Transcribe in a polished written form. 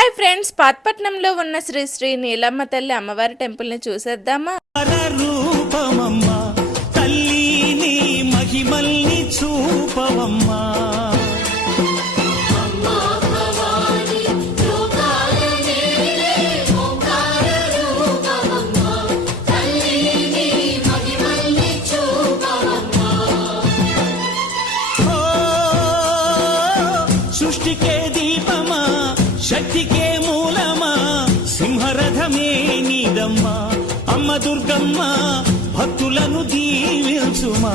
Hi friends, పాతపట్నంలో ఉన్న శ్రీ శ్రీ నీలమ్మ తల్లి అమ్మవారి టెంపుల్ ని చూసేద్దామా. రూపమమ్మా తల్లి నీ మహిమల్ని చూపవమ్మా. సృష్టికే దీపమా, శక్తికే మూలమా, సింహరథమే నీదమ్మా. అమ్మ దుర్గమ్మ భక్తులను దీవించుమా.